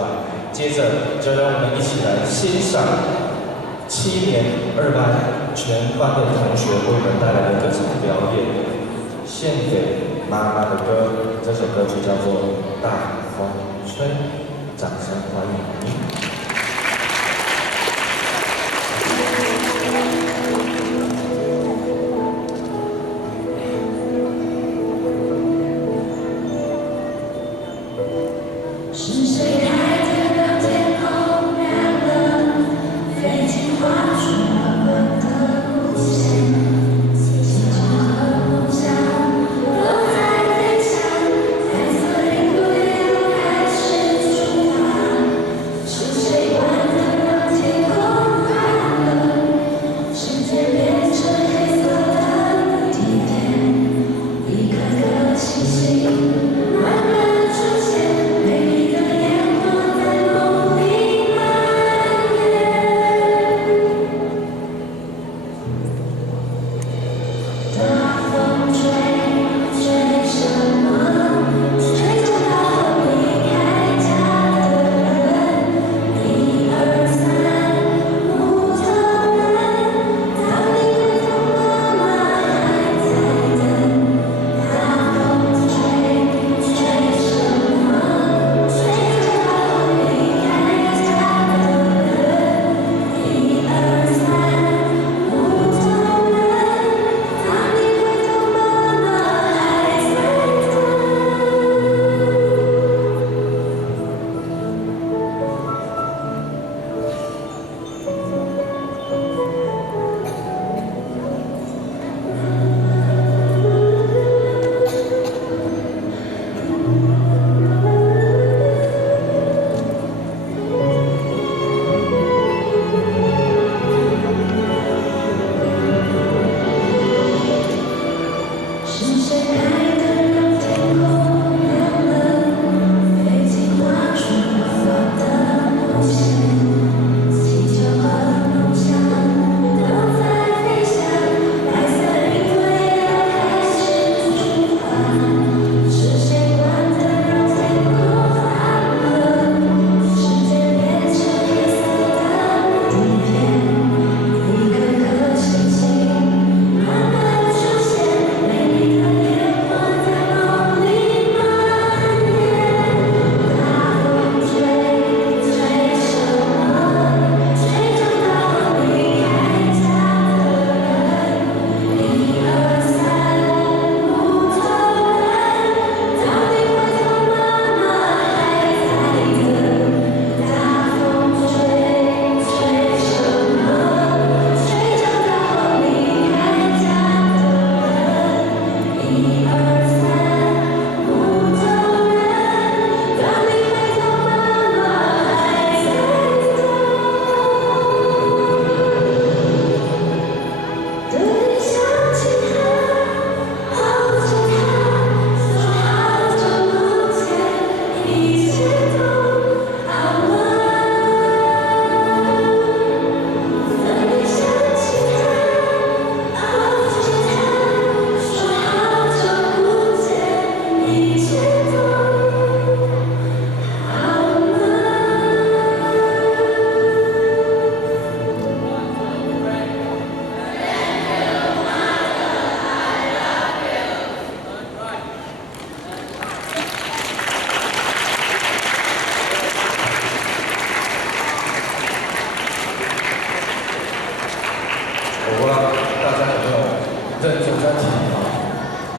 来。接着，就让我们一起来欣赏7年2班全班的同学为我们带来的歌唱表演，献给妈妈的歌。这首歌曲叫做《大风吹》，掌声欢迎。 是谁开的让天空亮了？飞机画出暖暖的路线，希望和梦想都在飞翔，彩色领队又开始出发。是谁关灯让天空暗了？世界变成黑色的地点，一颗颗星星慢慢出现。 我不知道大家